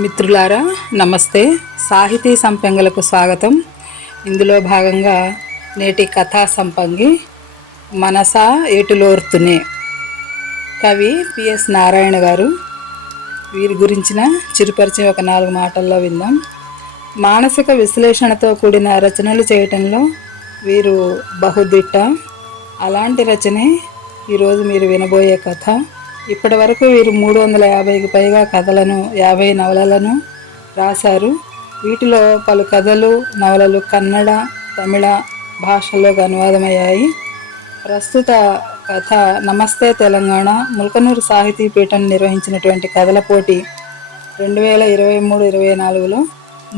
మిత్రులారా నమస్తే. సాహితీ సంపంగులకు స్వాగతం. ఇందులో భాగంగా నేటి కథా సంపంగి మనసా ఏటులోర్తునే. కవి పిఎస్ నారాయణ గారు. వీరి గురించిన చిరుపరిచయం ఒక 4 మాటల్లో విందాం. మానసిక విశ్లేషణతో కూడిన రచనలు చేయటంలో వీరు బహుదిట్ట. అలాంటి రచనే ఈరోజు మీరు వినబోయే కథ. ఇప్పటి వరకు వీరు 350కి పైగా కథలను, 50 నవలలను రాశారు. వీటిలో పలు కథలు, నవలలు కన్నడ, తమిళ భాషల్లోకి అనువాదమయ్యాయి. ప్రస్తుత కథ నమస్తే తెలంగాణ ముల్కనూరు సాహితీ పీఠం నిర్వహించినటువంటి కథల పోటీ 2023-24లో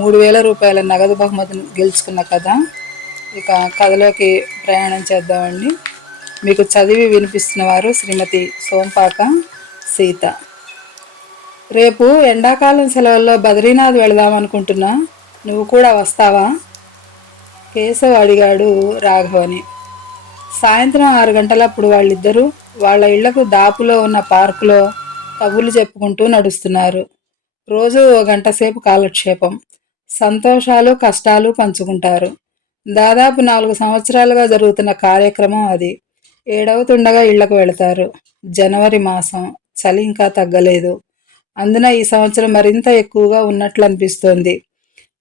3,000 రూపాయల నగదు బహుమతిని గెలుచుకున్న కథ. ఇక కథలోకి ప్రయాణం చేద్దామండి. మీకు చదివి వినిపిస్తున్న వారు శ్రీమతి సోంపాక సీత. రేపు ఎండాకాలం సెలవుల్లో బద్రీనాథ్ వెళదామనుకుంటున్నా, నువ్వు కూడా వస్తావా? కేశవ్ అడిగాడు రాఘవని. సాయంత్రం 6 గంటలప్పుడు వాళ్ళిద్దరూ వాళ్ళ ఇళ్లకు దాపులో ఉన్న పార్కులో కబుర్లు చెప్పుకుంటూ నడుస్తున్నారు. రోజు 1 గంట సేపు కాలక్షేపం, సంతోషాలు కష్టాలు పంచుకుంటారు. దాదాపు 4 సంవత్సరాలుగా జరుగుతున్న కార్యక్రమం అది. 7 ఇళ్లకు వెళతారు. జనవరి మాసం, చలి ఇంకా తగ్గలేదు. అందున ఈ సంవత్సరం మరింత ఎక్కువగా ఉన్నట్లు అనిపిస్తోంది.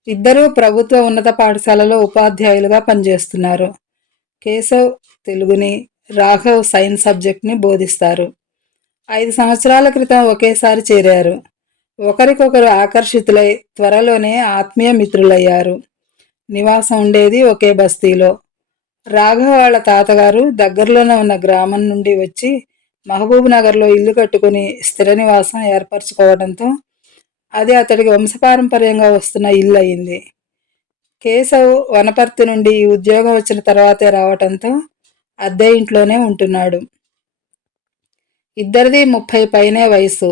ఇద్దరూ ప్రభుత్వ ఉన్నత పాఠశాలలో ఉపాధ్యాయులుగా పనిచేస్తున్నారు. కేశవ్ తెలుగుని, రాఘవ్ సైన్స్ సబ్జెక్ట్ని బోధిస్తారు. 5 సంవత్సరాల క్రితం ఒకేసారి చేరారు. ఒకరికొకరు ఆకర్షితులై త్వరలోనే ఆత్మీయ మిత్రులయ్యారు. నివాసం ఉండేది ఒకే బస్తీలో. రాఘవ వాళ్ళ తాతగారు దగ్గరలోనే ఉన్న గ్రామం నుండి వచ్చి మహబూబ్ నగర్లో ఇల్లు కట్టుకుని స్థిర నివాసం ఏర్పరచుకోవడంతో అది అతడికి వంశపారంపర్యంగా వస్తున్న ఇల్లు అయింది. కేశవ్ వనపర్తి నుండి ఈ ఉద్యోగం వచ్చిన తర్వాతే రావటంతో అద్దె ఇంట్లోనే ఉంటున్నాడు. ఇద్దరిది 30 పైనే వయసు.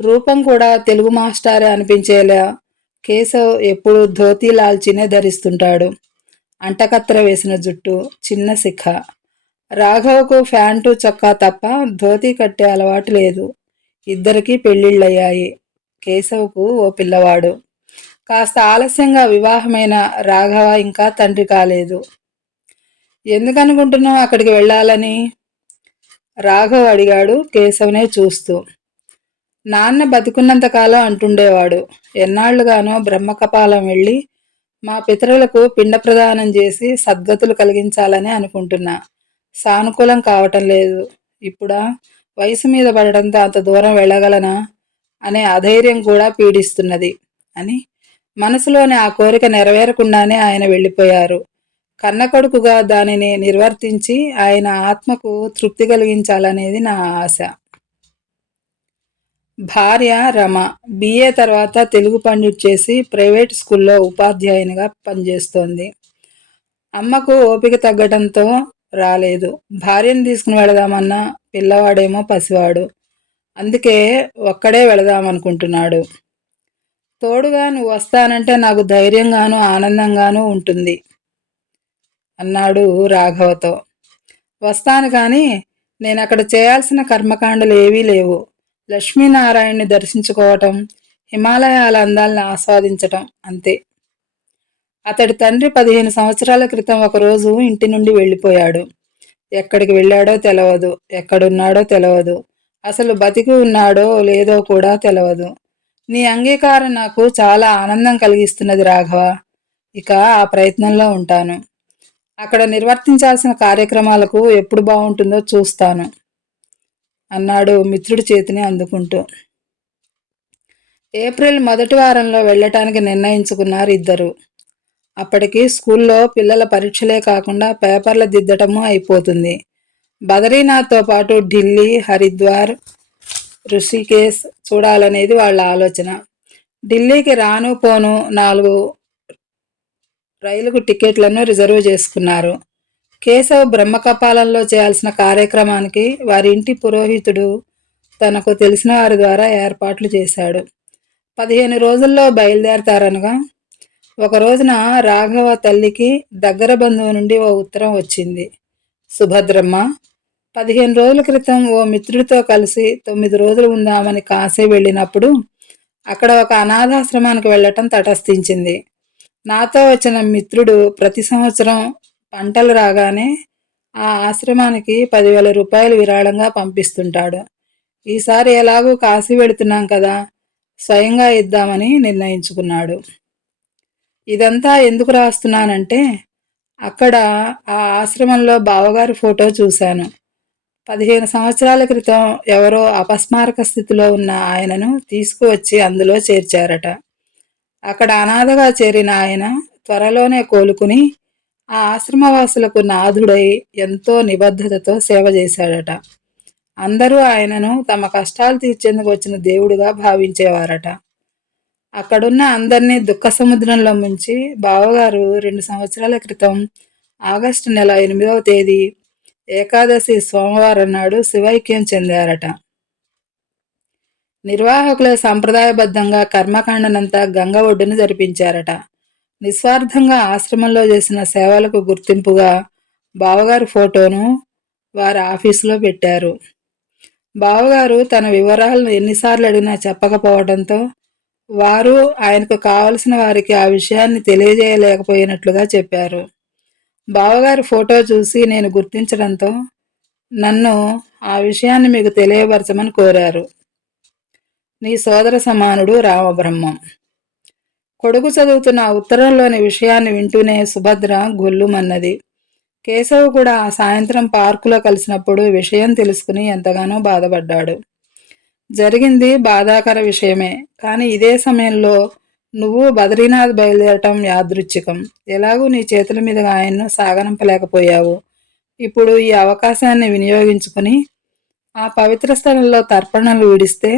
రూపం కూడా తెలుగు మాస్టారే అనిపించేలా కేశవ్ ఎప్పుడూ ధోతీ లాల్చీనే ధరిస్తుంటాడు. అంటకత్తెర వేసిన జుట్టు, చిన్న శిఖ. రాఘవకు ప్యాంటు చొక్కా తప్ప ధోతీ కట్టే అలవాటు లేదు. ఇద్దరికీ పెళ్ళిళ్ళయ్యాయి. కేశవ్కు ఓ పిల్లవాడు. కాస్త ఆలస్యంగా వివాహమైన రాఘవ ఇంకా తండ్రి కాలేదు. ఎందుకనుకుంటున్నావు అక్కడికి వెళ్ళాలని? రాఘవ్ అడిగాడు కేశవ్నే చూస్తూ. నాన్న బతికున్నంతకాలం అంటుండేవాడు. ఎన్నాళ్లుగానో బ్రహ్మకపాలం వెళ్ళి మా పితరులకు పిండ ప్రదానం చేసి సద్గతులు కలిగించాలని అనుకుంటున్నా. సానుకూలం కావటం లేదు. ఇప్పుడా వయసు మీద పడడంతో అంత దూరం వెళ్ళగలనా అనే అధైర్యం కూడా పీడిస్తున్నది అని మనసులోని ఆ కోరిక నెరవేరకుండానే ఆయన వెళ్ళిపోయారు. కన్న కొడుకుగా దానిని నిర్వర్తించి ఆయన ఆత్మకు తృప్తి కలిగించాలనేది నా ఆశ. భార్య రమ బిఏ తర్వాత తెలుగు పండిట్ చేసి ప్రైవేట్ స్కూల్లో ఉపాధ్యాయునిగా పనిచేస్తోంది. అమ్మకు ఓపిక తగ్గటంతో రాలేదు. భార్యను తీసుకుని వెళదామన్నా పిల్లవాడేమో పసివాడు. అందుకే ఒక్కడే వెళదామనుకుంటున్నాడు. తోడుగా నువ్వు వస్తానంటే నాకు ధైర్యంగానూ ఆనందంగానూ ఉంటుంది అన్నాడు రాఘవతో. వస్తాను కానీ నేను అక్కడ చేయాల్సిన కర్మకాండలు ఏవీ లేవు. లక్ష్మీనారాయణ్ణి దర్శించుకోవటం, హిమాలయాల అందాలను ఆస్వాదించటం అంతే. అతడి తండ్రి 15 సంవత్సరాల క్రితం ఒకరోజు ఇంటి నుండి వెళ్ళిపోయాడు. ఎక్కడికి వెళ్ళాడో తెలవదు, ఎక్కడున్నాడో తెలవదు, అసలు బతికి ఉన్నాడో లేదో కూడా తెలవదు. నీ అంగీకారం నాకు చాలా ఆనందం కలిగిస్తున్నది రాఘవ. ఇక ఆ ప్రయత్నంలో ఉంటాను. అక్కడ నిర్వర్తించాల్సిన కార్యక్రమాలకు ఎప్పుడు బాగుంటుందో చూస్తాను అన్నాడు మిత్రుడి చేతిని అందుకుంటూ. ఏప్రిల్ మొదటి వారంలో వెళ్ళటానికి నిర్ణయించుకున్నారు ఇద్దరు. అప్పటికి స్కూల్లో పిల్లల పరీక్షలే కాకుండా పేపర్ల దిద్దటము అయిపోతుంది. బదరీనాథ్తో పాటు ఢిల్లీ, హరిద్వార్, ఋషికేశ్ చూడాలనేది వాళ్ళ ఆలోచన. ఢిల్లీకి రాను పోను 4 రైలుకు టికెట్లను రిజర్వ్ చేసుకున్నారు. కేశవ్ బ్రహ్మకపాలంలో చేయాల్సిన కార్యక్రమానికి వారి ఇంటి పురోహితుడు తనకు తెలిసిన వారి ద్వారా ఏర్పాట్లు చేశాడు. 15 రోజుల్లో బయలుదేరతారనగా ఒక రోజున రాఘవ తల్లికి దగ్గర బంధువు నుండి ఓ ఉత్తరం వచ్చింది. సుభద్రమ్మ 15 రోజుల క్రితం ఓ మిత్రుడితో కలిసి 9 రోజులు ఉందామని కాశీ వెళ్ళినప్పుడు అక్కడ ఒక అనాథాశ్రమానికి వెళ్ళటం తటస్థించింది. నాతో వచ్చిన మిత్రుడు ప్రతి సంవత్సరం పంటలు రాగానే ఆ ఆశ్రమానికి 10,000 రూపాయలు విరాళంగా పంపిస్తుంటాడు. ఈసారి ఎలాగూ కాశీ వెళుతున్నాం కదా, స్వయంగా ఇద్దామని నిర్ణయించుకున్నాడు. ఇదంతా ఎందుకు రాస్తున్నానంటే, అక్కడ ఆ ఆశ్రమంలో బావగారి ఫోటో చూశాను. 15 సంవత్సరాల క్రితం ఎవరో అపస్మారక స్థితిలో ఉన్న ఆయనను తీసుకువచ్చి అందులో చేర్చారట. అక్కడ అనాథగా చేరిన ఆయన త్వరలోనే కోలుకుని ఆ ఆశ్రమవాసులకు నాథుడై ఎంతో నిబద్ధతతో సేవ చేశాడట. అందరూ ఆయనను తమ కష్టాలు తీర్చేందుకు వచ్చిన దేవుడిగా భావించేవారట. అక్కడున్న అందరినీ దుఃఖ సముద్రంలో ముంచి బావగారు 2 సంవత్సరాల క్రితం ఆగస్టు నెల 8వ తేదీ ఏకాదశి సోమవారం నాడు శివైక్యం చెందారట. నిర్వాహకులే సంప్రదాయబద్ధంగా కర్మకాండనంతా గంగ ఒడ్డున జరిపించారట. నిస్వార్థంగా ఆశ్రమంలో చేసిన సేవలకు గుర్తింపుగా బావగారి ఫోటోను వారి ఆఫీసులో పెట్టారు. బావగారు తన వివరాలను ఎన్నిసార్లు అడిగినా చెప్పకపోవడంతో వారు ఆయనకు కావలసిన వారికి ఆ విషయాన్ని తెలియజేయలేకపోయినట్లుగా చెప్పారు. బావగారి ఫోటో చూసి నేను గుర్తించడంతో నన్ను ఆ విషయాన్ని మీకు తెలియపరచమని కోరారు. నీ సోదర సమానుడు రామబ్రహ్మం. కొడుకు చదువుతున్న ఆ ఉత్తరంలోని విషయాన్ని వింటూనే సుభద్ర గొల్లుమన్నది. కేశవ్ కూడా ఆ సాయంత్రం పార్కులో కలిసినప్పుడు విషయం తెలుసుకుని ఎంతగానో బాధపడ్డాడు. జరిగింది బాధాకర విషయమే, కానీ ఇదే సమయంలో నువ్వు బద్రీనాథ్ బయలుదేరటం యాదృచ్ఛికం. ఎలాగూ నీ చేతుల మీదుగా ఆయన్ను సాగనంపలేకపోయావు. ఇప్పుడు ఈ అవకాశాన్ని వినియోగించుకుని ఆ పవిత్ర స్థలంలో తర్పణలు విడిస్తే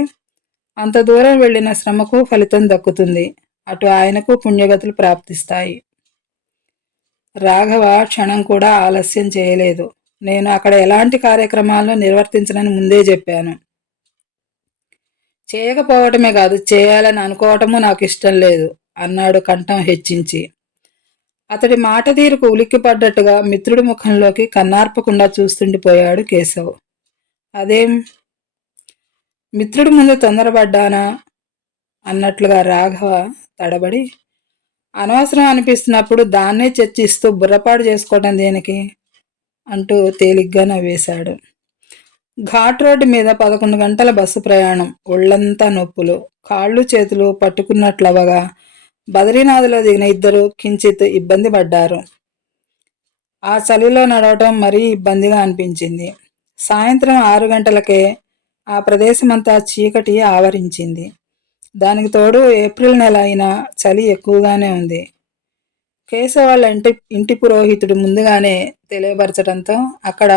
అంత దూరం వెళ్ళిన శ్రమకు ఫలితం దక్కుతుంది. అటు ఆయనకు పుణ్యగతులు ప్రాప్తిస్తాయి. రాఘవ క్షణం కూడా ఆలస్యం చేయలేదు. నేను అక్కడ ఎలాంటి కార్యక్రమాలను నిర్వర్తించనని ముందే చెప్పాను. చేయకపోవటమే కాదు, చేయాలని అనుకోవటము నాకు ఇష్టం లేదు అన్నాడు కంఠం హెచ్చించి. అతడి మాట తీరుకు ఉలిక్కిపడ్డట్టుగా మిత్రుడి ముఖంలోకి కన్నార్పకుండా చూస్తుండిపోయాడు కేశవ్. అదేం? మిత్రుడి ముందు తొందరపడ్డానా అన్నట్లుగా రాఘవ తడబడి, అనవసరం అనిపిస్తున్నప్పుడు దాన్నే చర్చిస్తూ బుర్రపాటు చేసుకోవటం దేనికి అంటూ తేలిగ్గా నవ్వేశాడు. ఘాట్ రోడ్డు మీద 11 గంటల బస్సు ప్రయాణం. ఒళ్లంతా నొప్పులు, కాళ్ళు చేతులు పట్టుకున్నట్లవగా బద్రీనాథ్లో దిగిన ఇద్దరు కించిత్ ఇబ్బంది పడ్డారు. ఆ చలిలో నడవటం మరీ ఇబ్బందిగా అనిపించింది. సాయంత్రం 6 గంటలకే ఆ ప్రదేశమంతా చీకటి ఆవరించింది. దానికి తోడు ఏప్రిల్ నెల అయినా చలి ఎక్కువగానే ఉంది. కేశవ్ వాళ్ళ ఇంటి పురోహితుడు ముందుగానే తెలియపరచడంతో అక్కడ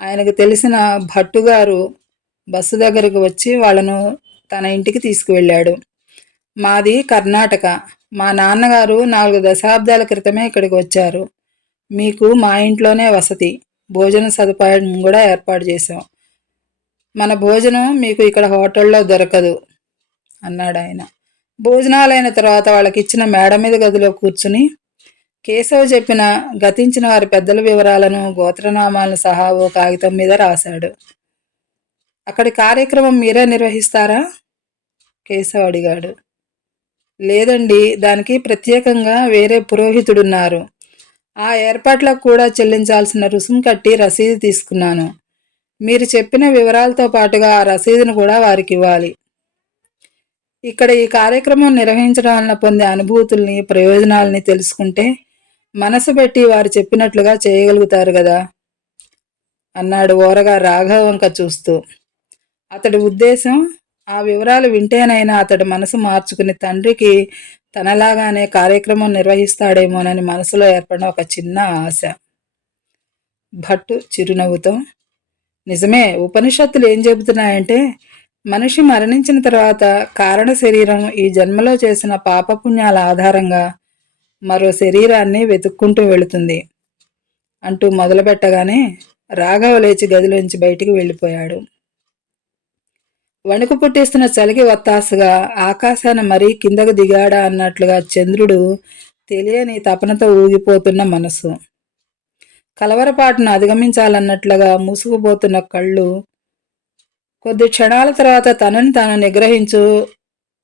ఆయనకు తెలిసిన భట్టుగారు బస్సు దగ్గరకు వచ్చి వాళ్లను తన ఇంటికి తీసుకువెళ్ళాడు. మాది కర్ణాటక. మా నాన్నగారు 4 దశాబ్దాల క్రితమే ఇక్కడికి వచ్చారు. మీకు మా ఇంట్లోనే వసతి, భోజన సదుపాయం కూడా ఏర్పాటు చేశాం. మన భోజనం మీకు ఇక్కడ హోటల్లో దొరకదు అన్నాడు ఆయన. భోజనాలైన తర్వాత వాళ్ళకి ఇచ్చిన మేడ మీద గదిలో కూర్చుని కేశవ్ చెప్పిన గతించిన వారి పెద్దల వివరాలను, గోత్రనామాలను సహా ఓ కాగితం మీద రాశాడు. అక్కడి కార్యక్రమం మీరే నిర్వహిస్తారా? కేశవ్ అడిగాడు. లేదండి, దానికి ప్రత్యేకంగా వేరే పురోహితుడున్నారు. ఆ ఏర్పాట్లకు కూడా చెల్లించాల్సిన రుసుము కట్టి రసీదు తీసుకున్నాను. మీరు చెప్పిన వివరాలతో పాటుగా ఆ రసీదును కూడా వారికి ఇవ్వాలి. ఇక్కడ ఈ కార్యక్రమం నిర్వహించడం వలన పొందే అనుభూతుల్ని, ప్రయోజనాలని తెలుసుకుంటే మనసు పెట్టి వారు చెప్పినట్లుగా చేయగలుగుతారు కదా అన్నాడు ఓరగా రాఘవ వంక చూస్తూ. అతడి ఉద్దేశం ఆ వివరాలు వింటేనైనా అతడి మనసు మార్చుకుని తండ్రికి తనలాగానే కార్యక్రమం నిర్వహిస్తాడేమోనని మనసులో ఏర్పడిన ఒక చిన్న ఆశ. భట్టు చిరునవ్వుతో, నిజమే, ఉపనిషత్తులు ఏం చెబుతున్నాయంటే మనిషి మరణించిన తర్వాత కారణ శరీరం ఈ జన్మలో చేసిన పాపపుణ్యాల ఆధారంగా మరో శరీరాన్ని వెతుక్కుంటూ వెళుతుంది అంటూ మొదలుపెట్టగానే రాఘవ లేచి గదిలోంచి బయటికి వెళ్ళిపోయాడు. వణుకు పుట్టిస్తున్న చలికి వత్తాసుగా ఆకాశాన మరీ కిందకు దిగాడా అన్నట్లుగా చంద్రుడు తెలియని తపనతో ఊగిపోతున్న మనసు, కలవరపాటును అధిగమించాలన్నట్లుగా మూసుకుపోతున్న కళ్ళు కొద్ది క్షణాల తర్వాత తనని తాను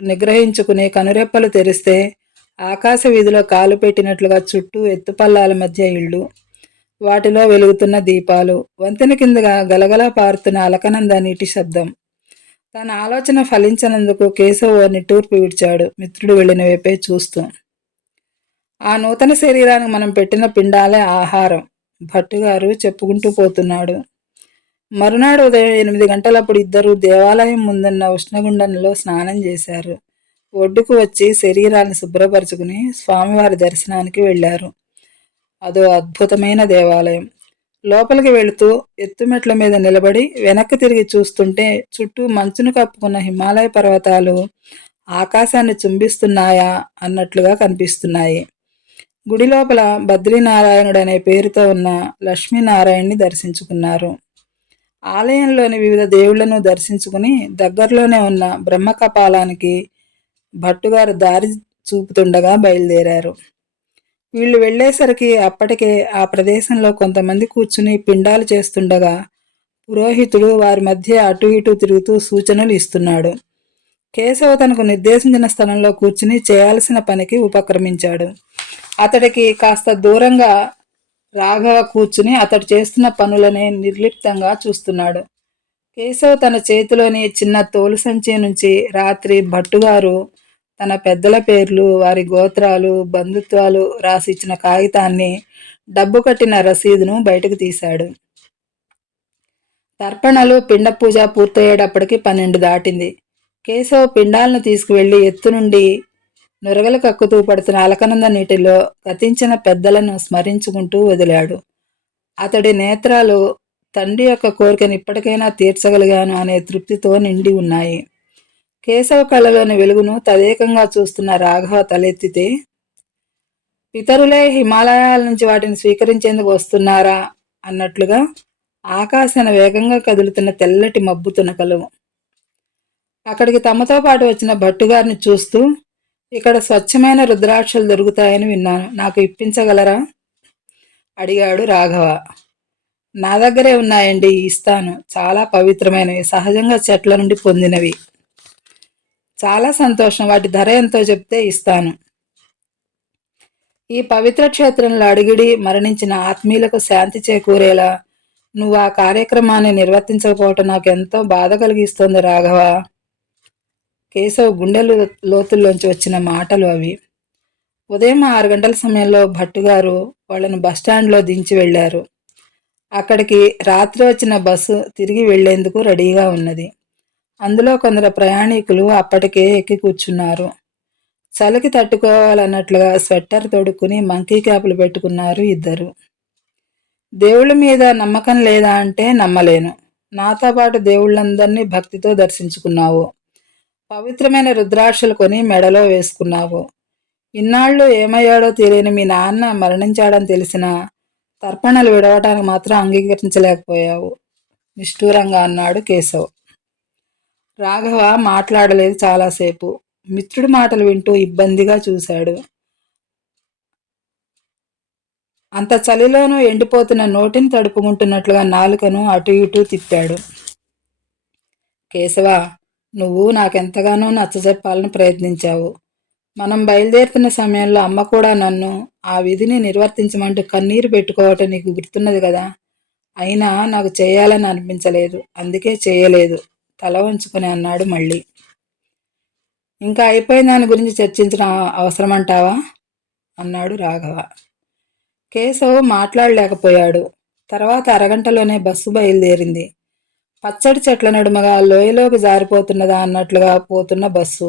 నిగ్రహించుకుని కనురెప్పలు తెరిస్తే ఆకాశ వీధిలో కాలు పెట్టినట్లుగా చుట్టూ ఎత్తుపల్లాల మధ్య ఇళ్ళు, వాటిలో వెలుగుతున్న దీపాలు, వంతెన కిందగా గలగలా పారుతున్న అలకనంద నీటి శబ్దం. తన ఆలోచన ఫలించనందుకు కేశవ్ ఓ నిట్టూర్పు విడిచాడు, మిత్రుడు వెళ్ళిన వైపే చూస్తూ. ఆ నూతన శరీరానికి మనం పెట్టిన పిండాలే ఆహారం, భట్టుగారు చెప్పుకుంటూ పోతున్నాడు. మరునాడు ఉదయం 8 గంటలప్పుడు ఇద్దరు దేవాలయం ముందున్న ఉష్ణగుండంలో స్నానం చేశారు. ఒడ్డుకు వచ్చి శరీరాన్ని శుభ్రపరుచుకుని స్వామివారి దర్శనానికి వెళ్ళారు. అదో అద్భుతమైన దేవాలయం. లోపలికి వెళుతూ ఎత్తుమెట్ల మీద నిలబడి వెనక్కి తిరిగి చూస్తుంటే చుట్టూ మంచును కప్పుకున్న హిమాలయ పర్వతాలు ఆకాశాన్ని చుంబిస్తున్నాయా అన్నట్లుగా కనిపిస్తున్నాయి. గుడి లోపల బద్రీనారాయణుడు అనే పేరుతో ఉన్న లక్ష్మీనారాయణ్ణి దర్శించుకున్నారు. ఆలయంలోని వివిధ దేవుళ్లను దర్శించుకుని దగ్గరలోనే ఉన్న బ్రహ్మకపాలానికి భట్టుగారు దారి చూపుతుండగా బయలుదేరారు. వీళ్ళు వెళ్ళేసరికి అప్పటికే ఆ ప్రదేశంలో కొంతమంది కూర్చుని పిండాలు చేస్తుండగా పురోహితుడు వారి మధ్య అటు ఇటు తిరుగుతూ సూచనలు ఇస్తున్నాడు. కేశవ తనకు నిర్దేశించిన స్థలంలో కూర్చుని చేయాల్సిన పనికి ఉపక్రమించాడు. అతడికి కాస్త దూరంగా రాఘవ కూర్చుని అతడు చేస్తున్న పనులనే నిర్లిప్తంగా చూస్తున్నాడు. కేశవ్ తన చేతిలోని చిన్న తోలు సంచి నుంచి రాత్రి భట్టుగారు తన పెద్దల పేర్లు, వారి గోత్రాలు, బంధుత్వాలు రాసి ఇచ్చిన కాగితాన్ని, డబ్బు కట్టిన రసీదును బయటకు తీశాడు. తర్పణలు, పిండ పూజ పూర్తయ్యేటప్పటికి 12 దాటింది. కేశవ్ పిండాలను తీసుకువెళ్లి ఎత్తు నుండి నురగలు కక్కుతూ పడుతున్న అలకనంద నీటిలో గతించిన పెద్దలను స్మరించుకుంటూ వదిలాడు. అతడి నేత్రాలు తండ్రి యొక్క కోరికను ఇప్పటికైనా తీర్చగలిగాను అనే తృప్తితో నిండి ఉన్నాయి. కేశవ కళ్ళలోని వెలుగును తదేకంగా చూస్తున్న రాఘవ తలెత్తితే, పితరులే హిమాలయాల నుంచి వాటిని స్వీకరించేందుకు వస్తున్నారా అన్నట్లుగా ఆకాశాన వేగంగా కదులుతున్న తెల్లటి మబ్బు తునకలు. అక్కడికి తమతో పాటు వచ్చిన భట్టుగారిని చూస్తూ, ఇక్కడ స్వచ్ఛమైన రుద్రాక్షలు దొరుకుతాయని విన్నాను, నాకు ఇప్పించగలరా అడిగాడు రాఘవ. నా దగ్గరే ఉన్నాయండి, ఇస్తాను. చాలా పవిత్రమైనవి, సహజంగా చెట్ల నుండి పొందినవి. చాలా సంతోషం, వాటి ధర ఎంతో చెప్తే ఇస్తాను. ఈ పవిత్ర క్షేత్రంలో అడిగిడి మరణించిన ఆత్మీయులకు శాంతి చేకూరేలా నువ్వు ఆ కార్యక్రమాన్ని నిర్వర్తించకపోవటం నాకు ఎంతో బాధ కలిగిస్తోంది రాఘవ. కేశవ్ గుండెలు లోతుల్లోంచి వచ్చిన మాటలు అవి. ఉదయం 6 గంటల సమయంలో భట్టుగారు వాళ్ళను బస్టాండ్లో దించి వెళ్లారు. అక్కడికి రాత్రి వచ్చిన బస్సు తిరిగి వెళ్లేందుకు రెడీగా ఉన్నది. అందులో కొందరు ప్రయాణికులు అప్పటికే ఎక్కి కూర్చున్నారు. చలికి తట్టుకోవాలన్నట్లుగా స్వెట్టర్ తొడుక్కుని మంకీ క్యాపులు పెట్టుకున్నారు ఇద్దరు. దేవుళ్ళ మీద నమ్మకం లేదా అంటే నమ్మలేను. నాతో పాటు దేవుళ్ళందరినీ భక్తితో దర్శించుకున్నావు. పవిత్రమైన రుద్రాక్షలు కొని మెడలో వేసుకున్నావు. ఇన్నాళ్ళు ఏమయ్యాడో తెలియని మీ నాన్న మరణించాడని తెలిసినా తర్పణలు విడవటానికి మాత్రం అంగీకరించలేకపోయావు, నిష్ఠూరంగా అన్నాడు కేశవ్. రాఘవ మాట్లాడలేదు చాలాసేపు. మిత్రుడి మాటలు వింటూ ఇబ్బందిగా చూశాడు. అంత చలిలోనూ ఎండిపోతున్న నోటిని తడుపుకుంటున్నట్లుగా నాలుకను అటు ఇటు తిప్పాడు. కేశవ, నువ్వు నాకెంతగానో నచ్చజెప్పాలని ప్రయత్నించావు. మనం బయలుదేరుతున్న సమయంలో అమ్మ కూడా నన్ను ఆ విధిని నిర్వర్తించమంటూ కన్నీరు పెట్టుకోవటం నీకు గుర్తున్నది కదా. అయినా నాకు చేయాలని అనిపించలేదు, అందుకే చేయలేదు, తల వంచుకొని అన్నాడు మళ్ళీ. ఇంకా అయిపోయిన దాని గురించి చర్చించడం అవసరమంటావా అన్నాడు రాఘవ. కేశవ్ మాట్లాడలేకపోయాడు. తర్వాత అరగంటలోనే బస్సు బయలుదేరింది. పచ్చడి చెట్ల నడుమగా లోయలోకి జారిపోతున్నదా అన్నట్లుగా పోతున్న బస్సు.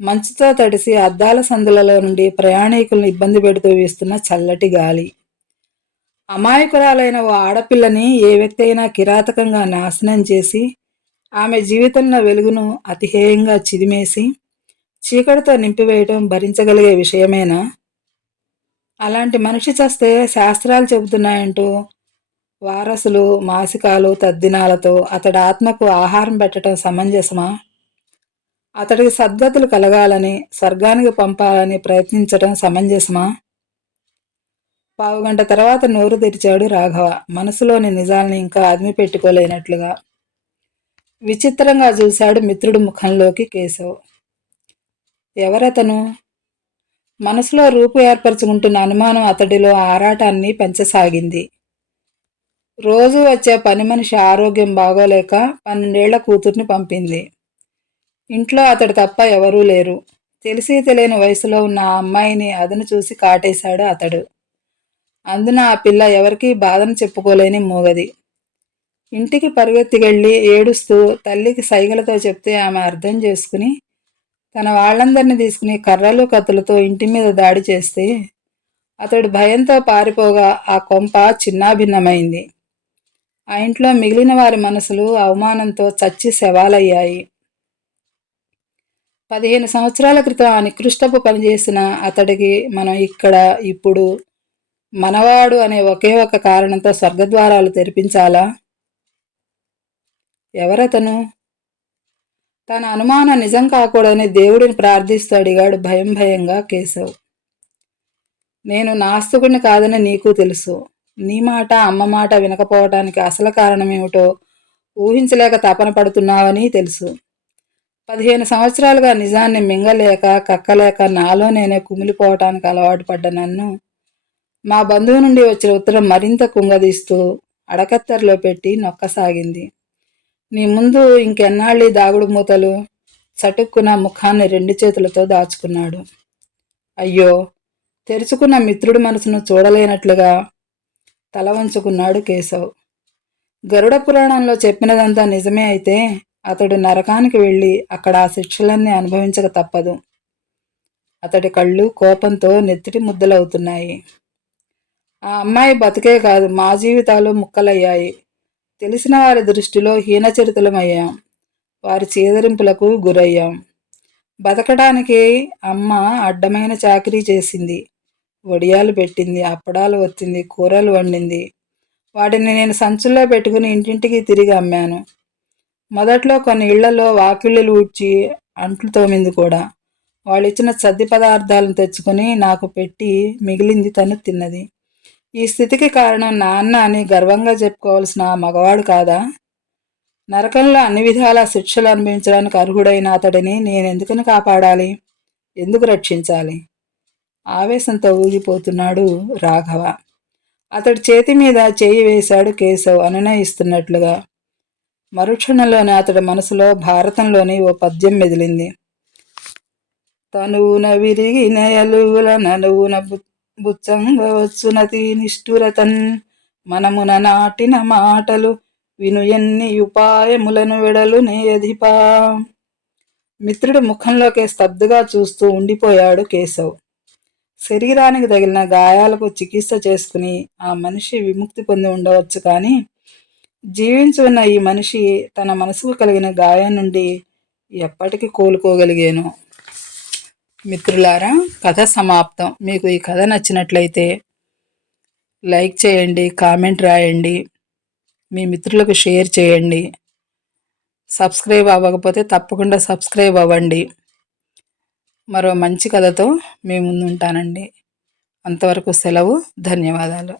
మంచుతో తడిసి అద్దాల సందులలో నుండి ప్రయాణికులను ఇబ్బంది పెడుతూ వీస్తున్న చల్లటి గాలి. అమాయకురాలైన ఓ ఆడపిల్లని ఏ వ్యక్తి అయినా కిరాతకంగా నాశనం చేసి ఆమె జీవితంలో వెలుగును అతిహేయంగా చిదిమేసి చీకటితో నింపివేయటం భరించగలిగే విషయమేనా? అలాంటి మనిషి చస్తే శాస్త్రాలు చెబుతున్నాయంటూ వారసులు, మాసికాలు, తద్దినాలతో అతడి ఆత్మకు ఆహారం పెట్టడం సమంజసమా? అతడికి సద్గతులు కలగాలని, స్వర్గానికి పంపాలని ప్రయత్నించడం సమంజసమా? పావుగంట తర్వాత నోరు తెరిచాడు రాఘవ, మనసులోని నిజాల్ని ఇంకా అదిమి పెట్టుకోలేనట్లుగా. విచిత్రంగా చూశాడు మిత్రుడి ముఖంలోకి కేశవ్. ఎవరతను? మనసులో రూపు ఏర్పరచుకుంటున్న అనుమానం అతడిలో ఆరాటాన్ని పెంచసాగింది. రోజూ వచ్చే పని మనిషి ఆరోగ్యం బాగోలేక 12 ఏళ్ల కూతుర్ని పంపింది. ఇంట్లో అతడు తప్ప ఎవరూ లేరు. తెలిసి తెలియని వయసులో ఉన్న ఆ అమ్మాయిని అదను చూసి కాటేశాడు అతడు. అందున ఆ పిల్ల ఎవరికీ బాధను చెప్పుకోలేని మూగది. ఇంటికి పరుగెత్తికెళ్ళి ఏడుస్తూ తల్లికి సైగలతో చెప్తే ఆమె అర్థం చేసుకుని తన వాళ్ళందరినీ తీసుకుని కర్రలు కత్తులతో ఇంటి మీద దాడి చేస్తే అతడు భయంతో పారిపోగా ఆ కొంప చిన్నాభిన్నమైంది. ఆ ఇంట్లో మిగిలిన వారి మనసులు అవమానంతో చచ్చి శవాలయ్యాయి. 15 సంవత్సరాల క్రితం ఆ నికృష్టపు పనిచేసిన అతడికి మనం ఇక్కడ ఇప్పుడు మనవాడు అనే ఒకే ఒక కారణంతో స్వర్గద్వారాలు తెరిపించాలా? ఎవరతను? తన అనుమానం నిజం కాకూడదని దేవుడిని ప్రార్థిస్తూ అడిగాడు భయం భయంగా కేశవ్. నేను నాస్తికుడిని కాదని నీకు తెలుసు. నీ మాట అమ్మ మాట వినకపోవటానికి అసలు కారణమేమిటో ఊహించలేక తపన పడుతున్నావని తెలుసు. 15 సంవత్సరాలుగా నిజాన్ని మింగలేక కక్కలేక నాలో నేనే కుమిలిపోవటానికి అలవాటు పడ్డ నన్ను మా బంధువు నుండి వచ్చిన ఉత్తరం మరింత కుంగదీస్తూ అడకత్తెరలో పెట్టి నొక్కసాగింది. నీ ముందు ఇంకెన్నాళ్ళీ దాగుడు మూతలు? చటుక్కున ముఖాన్ని 2 చేతులతో దాచుకున్నాడు. అయ్యో! తెరుచుకున్న మిత్రుడి మనసును చూడలేనట్లుగా తల వంచుకున్నాడు కేశవ్. గరుడ పురాణంలో చెప్పినదంతా నిజమే అయితే అతడు నరకానికి వెళ్ళి అక్కడ ఆ శిక్షలన్నీ అనుభవించక తప్పదు. అతడి కళ్ళు కోపంతో నెత్తిటి ముద్దలవుతున్నాయి. ఆ అమ్మాయి బతికే కాదు, మా జీవితాలు ముక్కలయ్యాయి. తెలిసిన వారి దృష్టిలో హీనచరితులమయ్యాం. వారి చీదరింపులకు గురయ్యాం. బతకడానికి అమ్మ అడ్డమైన చాకిరీ చేసింది. వడియాలు పెట్టింది, అప్పడాలు వచ్చింది, కూరలు వండింది. వాటిని నేను సంచుల్లో పెట్టుకుని ఇంటింటికి తిరిగి అమ్మాను. మొదట్లో కొన్ని ఇళ్లలో వాకిళ్ళు ఊడ్చి అంట్లు తోమింది కూడా. వాళ్ళిచ్చిన సద్ది పదార్థాలను తెచ్చుకుని నాకు పెట్టి మిగిలింది తను తిన్నది. ఈ స్థితికి కారణం నాన్న అని గర్వంగా చెప్పుకోవాల్సిన మగవాడు కాదా? నరకంలో అన్ని విధాల శిక్షలు అనుభవించడానికి అర్హుడైన అతడిని నేనెందుకని కాపాడాలి? ఎందుకు రక్షించాలి? ఆవేశంతో ఊగిపోతున్నాడు రాఘవ. అతడి చేతి మీద చేయి వేశాడు కేశవ్ అనునయిస్తున్నట్లుగా. మరుక్షణంలోనే అతడి మనసులో భారతంలోని ఓ పద్యం మెదిలింది. తనువున విరిగిన ఎలుగుల ననువున బుచ్చంగవచ్చునతి నిష్ఠురతన్ మనమున నాటిన మాటలు విను ఎన్ని ఉపాయములను వెడలు నేయధిపా. మిత్రుడి ముఖంలోకే స్తబ్దుగా చూస్తూ ఉండిపోయాడు కేశవ్. శరీరానికి తగిలిన గాయాలకు చికిత్స చేసుకుని ఆ మనిషి విముక్తి పొంది ఉండవచ్చు, కానీ జీవించి ఉన్న ఈ మనిషి తన మనసుకు కలిగిన గాయం నుండి ఎప్పటికీ కోలుకోగలిగేను. మిత్రులారా, కథ సమాప్తం. మీకు ఈ కథ నచ్చినట్లయితే లైక్ చేయండి, కామెంట్ రాయండి, మీ మిత్రులకు షేర్ చేయండి. సబ్స్క్రైబ్ అవ్వకపోతే తప్పకుండా సబ్స్క్రైబ్ అవ్వండి. మరో మంచి కథతో మీ ముందు ఉంటానండి. అంతవరకు సెలవు. ధన్యవాదాలు.